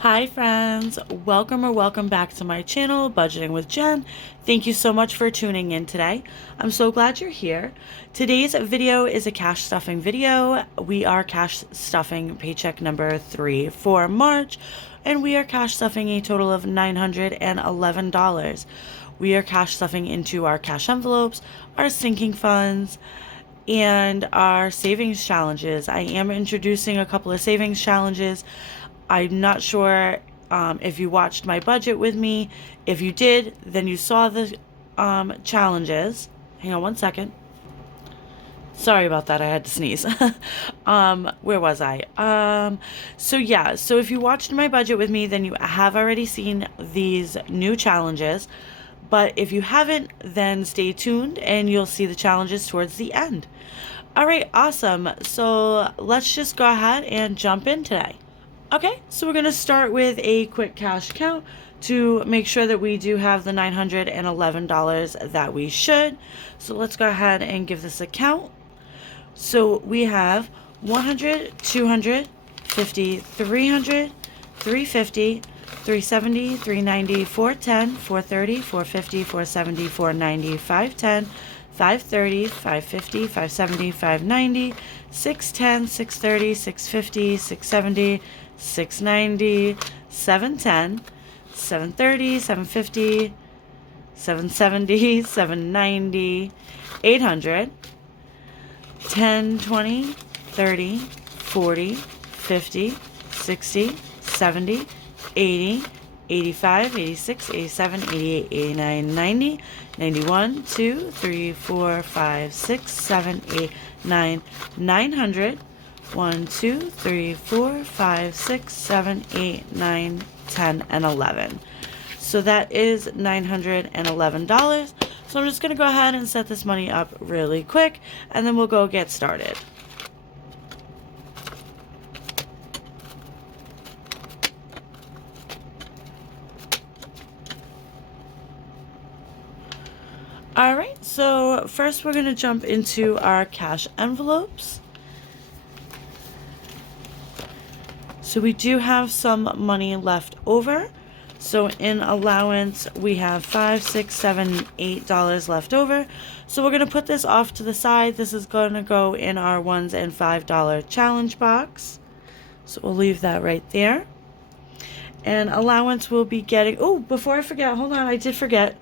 Hi friends, welcome back to my channel, Budgeting with Jen. Thank you so much for tuning in today. I'm so glad you're here. Today's video is a cash stuffing video. We are cash stuffing paycheck number 3 for March, and we are cash stuffing a total of $911. We are cash stuffing into our cash envelopes, our sinking funds, and our savings challenges. I am introducing a couple of savings challenges. I'm not sure if you watched my budget with me. If you did, then you saw the challenges. Hang on one second. Sorry about that. I had to sneeze. Where was I? So if you watched my budget with me, then you have already seen these new challenges. But if you haven't, then stay tuned and you'll see the challenges towards the end. All right, awesome. So let's just go ahead and jump in today. Okay, so we're going to start with a quick cash count to make sure that we do have the $911 that we should. So let's go ahead and give this a count. So we have 100, 200, 50, 300, 350, 370, 390, 410, 430, 450, 470, 490, 510, 530, 550, 570, 590, 610, 630, 650, 670, 690, 710, 730, 750, 770, 790, 800, 10, 20, 30, 40, 50, 60, 70, 80, 85, 86, 87, 88, 89, 90, 91, 2, 3, 4, 5, 6, 7, 8, 9, 900, 1, 2, 3, 4, 5, 6, 7, 8, 9, 10, and 11. So that is $911. So I'm just going to go ahead and set this money up really quick, and then we'll go get started. Alright, so first we're going to jump into our cash envelopes. So we do have some money left over. So in allowance, we have $5, $6, $7, $8 left over. So we're going to put this off to the side. This is going to go in our $1 and $5 challenge box. So we'll leave that right there. And allowance will be getting, oh, before I forget, hold on, I did forget.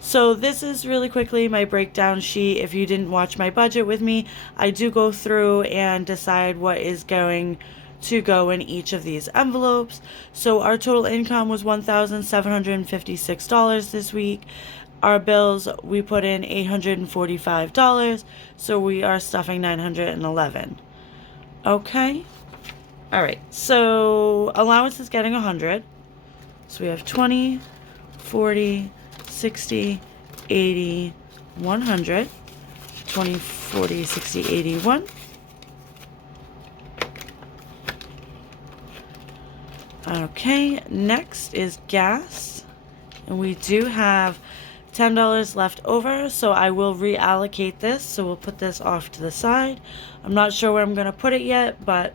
So this is really quickly my breakdown sheet. If you didn't watch my budget with me, I do go through and decide what is going to go in each of these envelopes. So our total income was $1,756 this week. Our bills, we put in $845, so we are stuffing $911. Okay. All right, so allowance is getting 100. So we have 20, 40, 60, 80, 100, 20, 40, 60, 81. Okay, next is gas, and we do have $10 left over, so I will reallocate this. So we'll put this off to the side. I'm not sure where I'm going to put it yet, but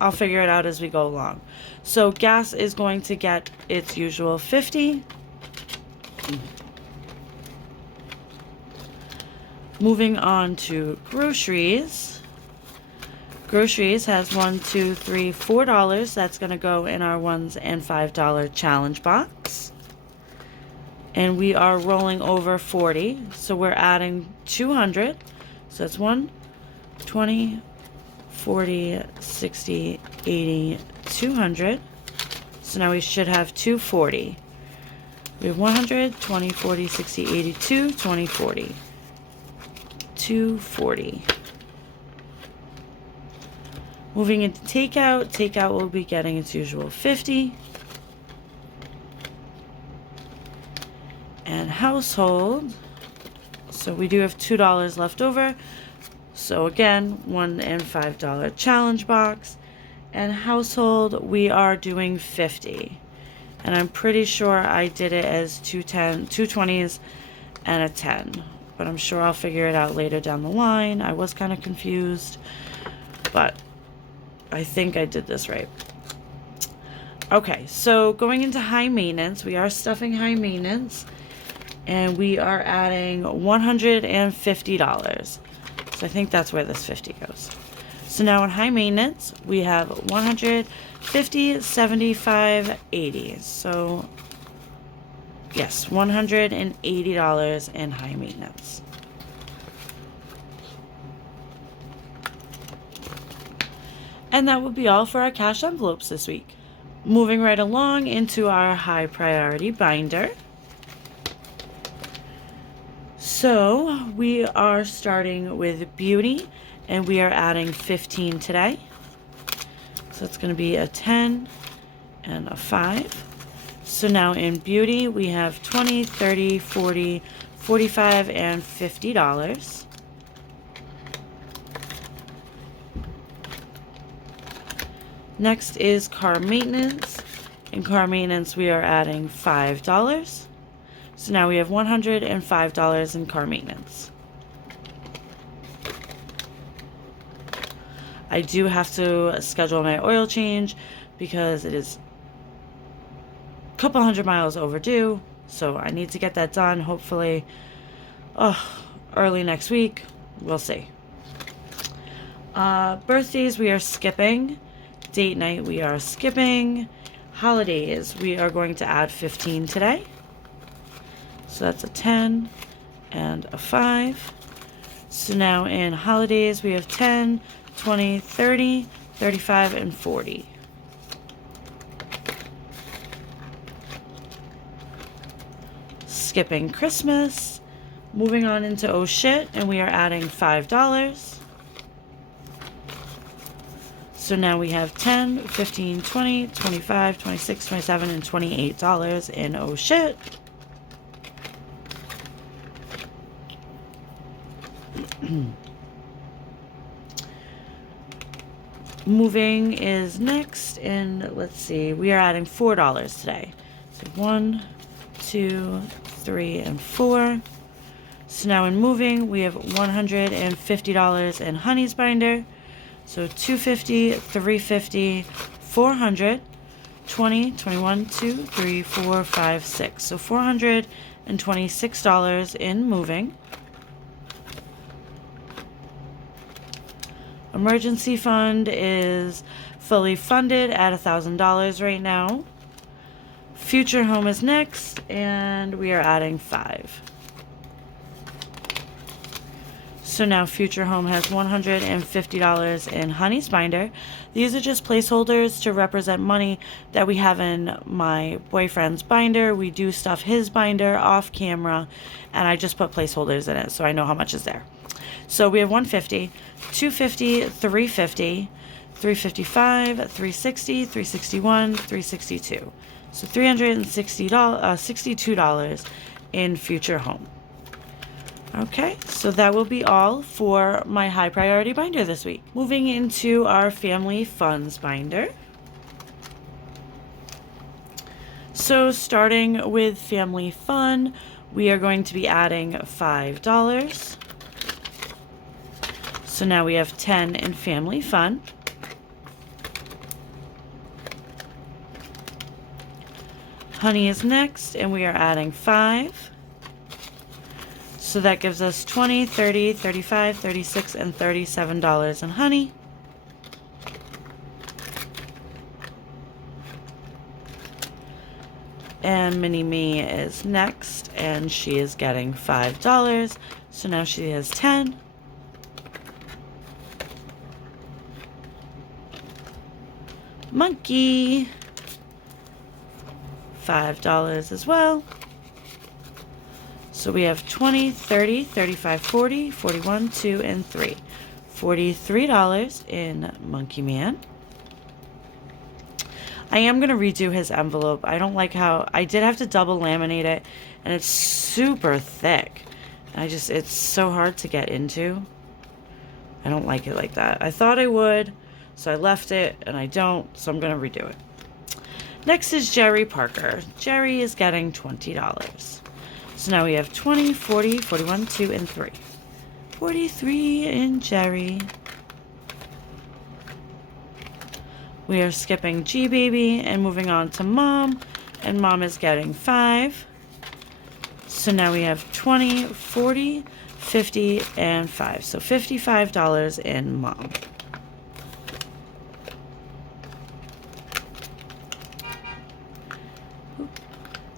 I'll figure it out as we go along. So gas is going to get its usual 50. Moving on to groceries. Groceries has $1, $2, $3, $4. That's going to go in our $1 and $5 challenge box. And we are rolling over 40. So we're adding 200. So that's 1, 20, 40, 60, 80, 200. So now we should have 240. We have 100, 20, 40, 60, 82, 20, 40. 240. Moving into takeout. Takeout will be getting its usual 50. And household. So we do have $2 left over. So again, $1 and $5 challenge box. And household, we are doing 50. And I'm pretty sure I did it as two 20s and a 10. But I'm sure I'll figure it out later down the line. I was kind of confused, but I think I did this right. Okay, so going into high maintenance, we are stuffing high maintenance, and we are adding $150. So I think that's where this 50 goes. So now in high maintenance, we have 150, 75, 80. So yes, $180 in high maintenance. And that will be all for our cash envelopes this week. Moving right along into our high priority binder. So we are starting with beauty, and we are adding 15 today. So it's going to be a 10 and a 5. So now in beauty, we have 20, 30, 40, 45, and $50. Next is car maintenance. In car maintenance, we are adding $5. So now we have $105 in car maintenance. I do have to schedule my oil change because it is a couple hundred miles overdue. So I need to get that done, hopefully early next week. We'll see. Birthdays, we are skipping. Date night, we are skipping. Holidays, we are going to add 15 today. So that's a 10 and a 5. So now in holidays, we have 10, 20, 30, 35, and 40. Skipping Christmas. Moving on into oh shit, and we are adding $5. So now we have 10, 15, 20, 25, 26, 27, and $28 in oh shit. Moving is next, and let's see, we are adding $4 today. So 1, 2, 3, and 4. So now in moving, we have $150 in Honey's binder. So 250, 350, 400, 20, 21, 2, 3, 4, 5, 6. So $426 in moving. Emergency fund is fully funded at $1,000 right now. Future home is next, and we are adding 5. So now Future Home has $150 in Honey's binder. These are just placeholders to represent money that we have in my boyfriend's binder. We do stuff his binder off camera, and I just put placeholders in it so I know how much is there. So we have 150, 250, 350, 355, 360, 361, 362. So $362 in Future Home. Okay, so that will be all for my high priority binder this week. Moving into our family funds binder. So starting with family fun, we are going to be adding $5. So now we have 10 in family fun. Honey is next, and we are adding 5. So that gives us 20, 30, 35, 36, and $37 in Honey. And Mini Me is next, and she is getting $5. So now she has 10. Monkey, $5 as well. So we have 20, 30, 35, 40, 41, 2, and 3. $43 in Monkey Man. I am going to redo his envelope. I don't like how... I did have to double laminate it, and it's super thick. It's so hard to get into. I don't like it like that. I thought I would, so I left it, and I don't, so I'm going to redo it. Next is Jerry Parker. Jerry is getting $20. So now we have 20, 40, 41, 2, and 3. 43 in Jerry. We are skipping G Baby and moving on to Mom, and Mom is getting 5. So now we have 20, 40, 50, and 5. So $55 in Mom.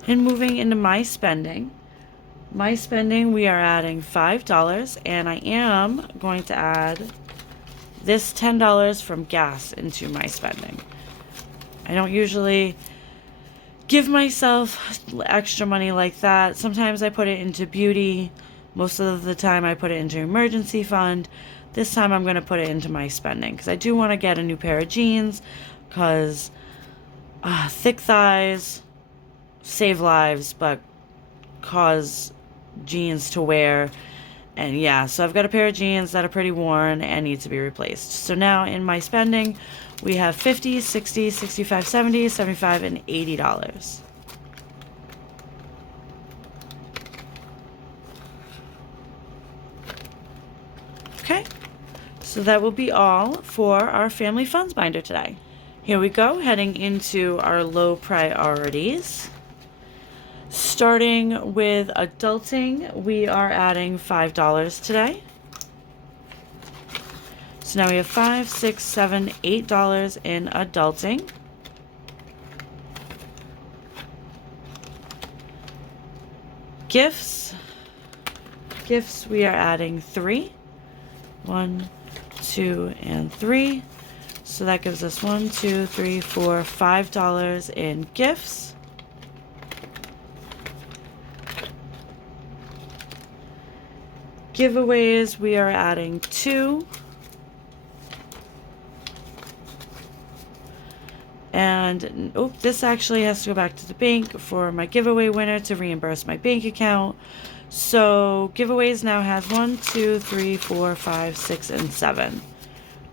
And moving into my spending. My spending, we are adding $5, and I am going to add this $10 from gas into my spending. I don't usually give myself extra money like that. Sometimes I put it into beauty. Most of the time I put it into emergency fund. This time I'm going to put it into my spending because I do want to get a new pair of jeans because thick thighs save lives but cause jeans to wear. And yeah, so I've got a pair of jeans that are pretty worn and need to be replaced. So now in my spending, we have $50, $60, $65, $70, $75, and $80. Okay, so that will be all for our family funds binder today. Here we go, heading into our low priorities. Starting with adulting, we are adding $5 today. So now we have $5, $6, $7, $8 in adulting. Gifts, we are adding 3. 1, 2, and 3. So that gives us $1, 2, 3, 4, $5 in gifts. Giveaways, we are adding 2. And this actually has to go back to the bank for my giveaway winner to reimburse my bank account. So giveaways now has 1, 2, 3, 4, 5, 6, and 7.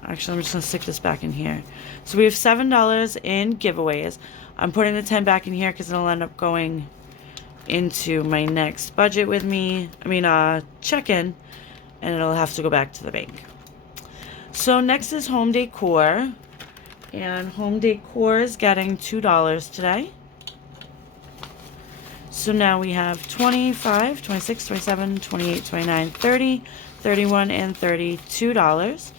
Actually, I'm just going to stick this back in here. So we have $7 in giveaways. I'm putting the 10 back in here because it'll end up going into my next budget with me. Check-in, and it'll have to go back to the bank. So next is home decor, and home decor is getting $2 today. So now we have 25, 26, 27, 28, 29, 30, 31, and $32.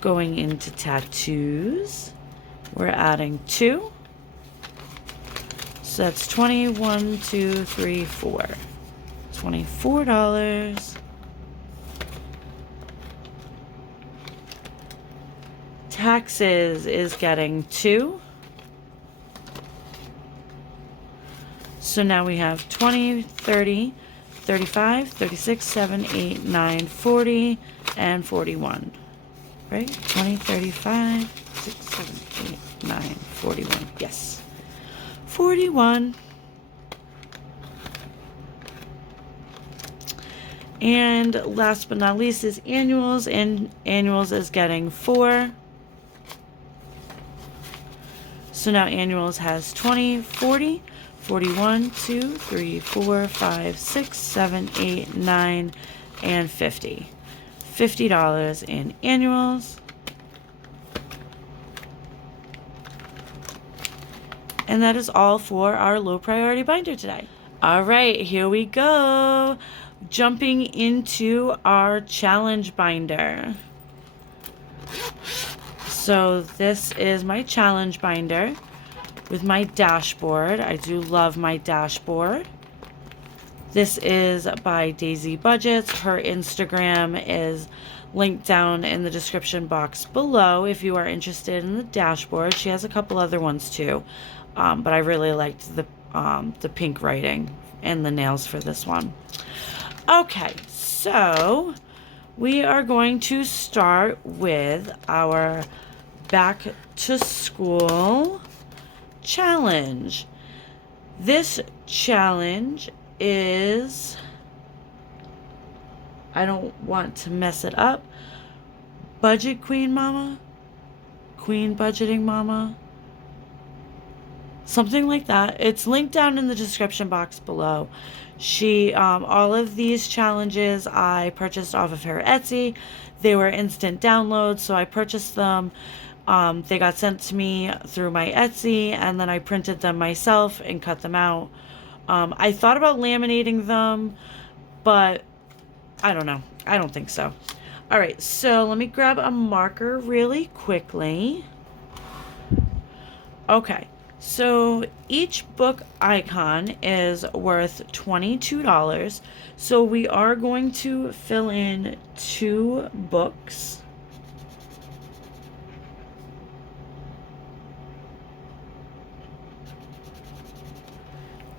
Going into tattoos, we're adding 2. So that's 21, 2, 3, 4. $24. Taxes is getting 2. So now we have 20, 30, 35, 36, 7, 8, 9, 40, and 41. Right? 20, 35, 6, 7, 8, 9, 41. Yes. 41. And last but not least is annuals, and annuals is getting 4. So now annuals has 20, 40, 41, 2, 3, 4, 5, 6, 7, 8, 9, and 50. $50 in annuals. And that is all for our low priority binder today. All right, here we go. Jumping into our challenge binder. So this is my challenge binder with my dashboard. I do love my dashboard. This is by Reynolds Budgets. Her Instagram is linked down in the description box below if you are interested in the dashboard. She has a couple other ones too, but I really liked the pink writing and the nails for this one. Okay, so we are going to start with our back to school challenge. This challenge is, I don't want to mess it up, BudgetQueen Mama, Queen Budgeting Mama. something like that. It's linked down in the description box below. She, all of these challenges I purchased off of her Etsy. They were instant downloads, so I purchased them. They got sent to me through my Etsy, and then I printed them myself and cut them out. I thought about laminating them, but I don't know. I don't think so. All right, so let me grab a marker really quickly. Okay, so each book icon is worth $22. So we are going to fill in 2 books.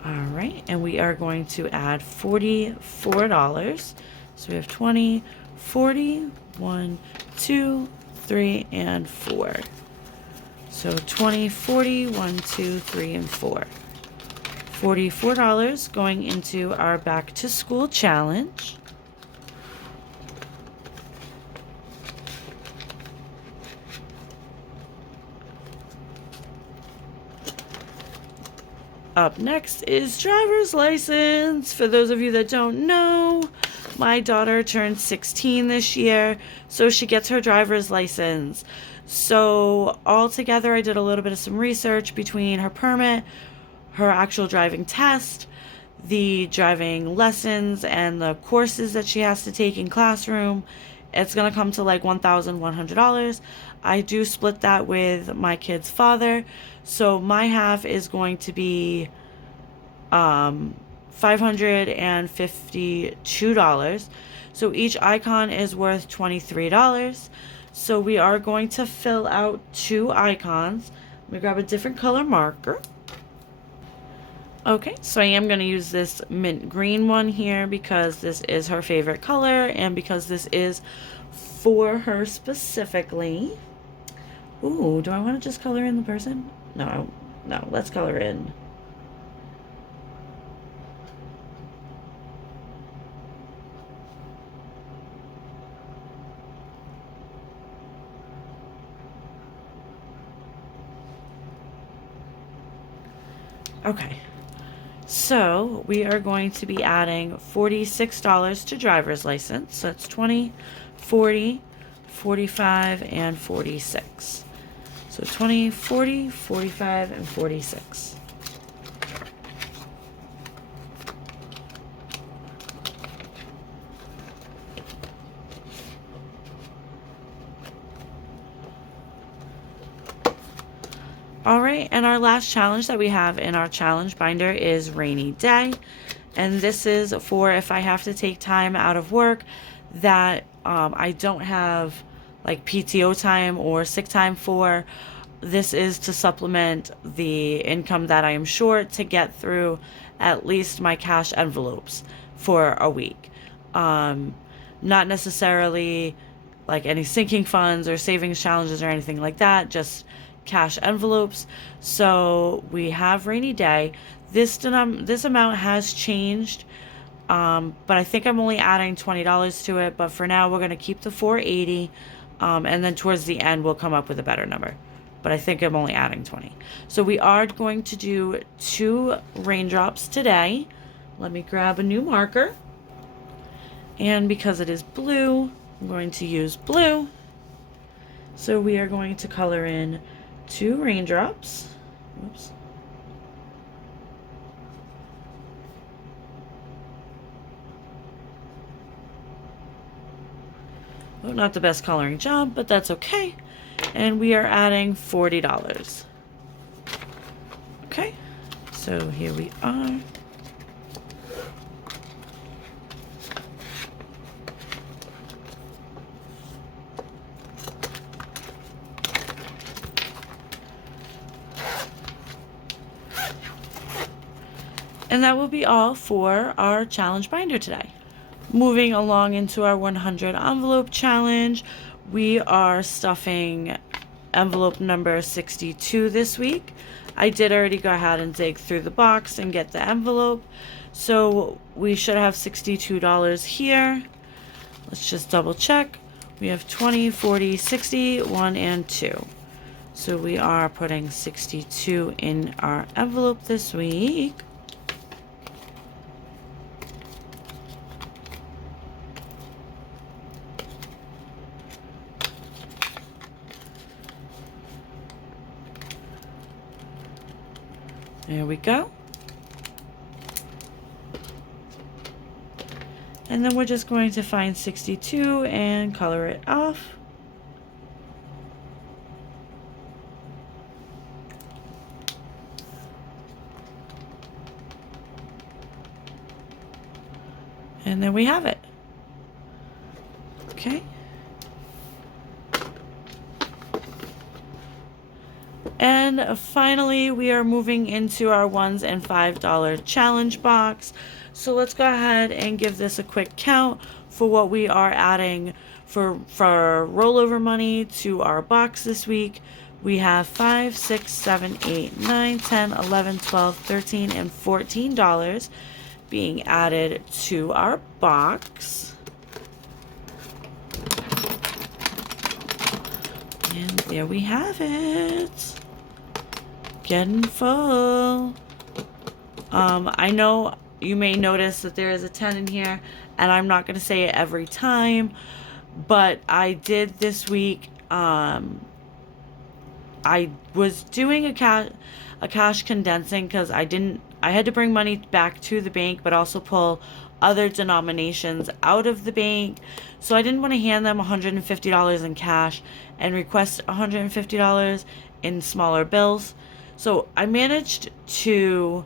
All right, and we are going to add $44. So we have 20, 40, 1, 2, 3, and 4. So 20, 40, 1, 2, 3, and 4. $44 going into our back to school challenge. Up next is driver's license. For those of you that don't know, my daughter turned 16 this year, so she gets her driver's license. So all together, I did a little bit of some research between her permit, her actual driving test, the driving lessons, and the courses that she has to take in classroom. It's going to come to like $1,100. I do split that with my kid's father. So my half is going to be $552. So each icon is worth $23. So we are going to fill out 2 icons. Let me grab a different color marker. Okay, so I am going to use this mint green one here because this is her favorite color and because this is for her specifically. Ooh, do I want to just color in the person? No, let's color in. Okay, so we are going to be adding $46 to driver's license. So that's 20, 40, 45, and 46. So 20, 40, 45, and 46. All right, and our last challenge that we have in our challenge binder is rainy day. And this is for if I have to take time out of work that I don't have like PTO time or sick time for. This is to supplement the income that I am short to get through at least my cash envelopes for a week. Not necessarily like any sinking funds or savings challenges or anything like that, just cash envelopes. So we have rainy day. This amount has changed, but I think I'm only adding $20 to it. But for now, we're going to keep the $480, and then towards the end, we'll come up with a better number. But I think I'm only adding 20. So we are going to do 2 raindrops today. Let me grab a new marker. And because it is blue, I'm going to use blue. So we are going to color in 2 raindrops. Oops. Well, not the best coloring job, but that's okay. And we are adding $40. Okay, so here we are. And that will be all for our challenge binder today. Moving along into our 100 envelope challenge, we are stuffing envelope number 62 this week. I did already go ahead and dig through the box and get the envelope. So we should have $62 here. Let's just double check. We have 20, 40, 60, 1, and 2. So we are putting 62 in our envelope this week. There we go. And then we're just going to find 62 and color it off. And then we have it. Okay. And finally, we are moving into our $1 and $5 challenge box. So let's go ahead and give this a quick count for what we are adding for rollover money to our box this week. We have $5, $6, $7, $8, $9, $10, $11, $12, $13, and $14 being added to our box. And there we have it. Getting full. I know you may notice that there is a 10 in here, and I'm not going to say it every time, but I did this week. I was doing a cash condensing because I had to bring money back to the bank, but also pull other denominations out of the bank. So I didn't want to hand them $150 in cash and request $150 in smaller bills. So I managed to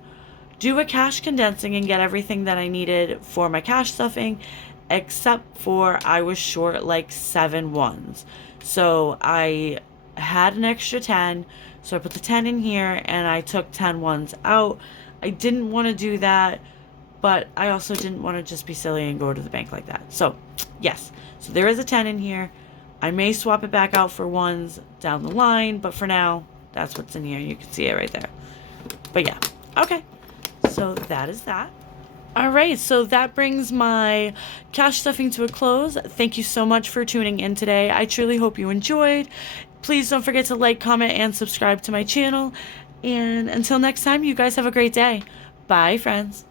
do a cash condensing and get everything that I needed for my cash stuffing, except for I was short like 7 ones. So I had an extra 10, so I put the 10 in here and I took 10 ones out. I didn't want to do that, but I also didn't want to just be silly and go to the bank like that. So yes, so there is a 10 in here. I may swap it back out for ones down the line, but for now, that's what's in here. You can see it right there. But yeah, okay. So that is that. All right, so that brings my cash stuffing to a close. Thank you so much for tuning in today. I truly hope you enjoyed. Please don't forget to like, comment, and subscribe to my channel. And until next time, you guys have a great day. Bye, friends.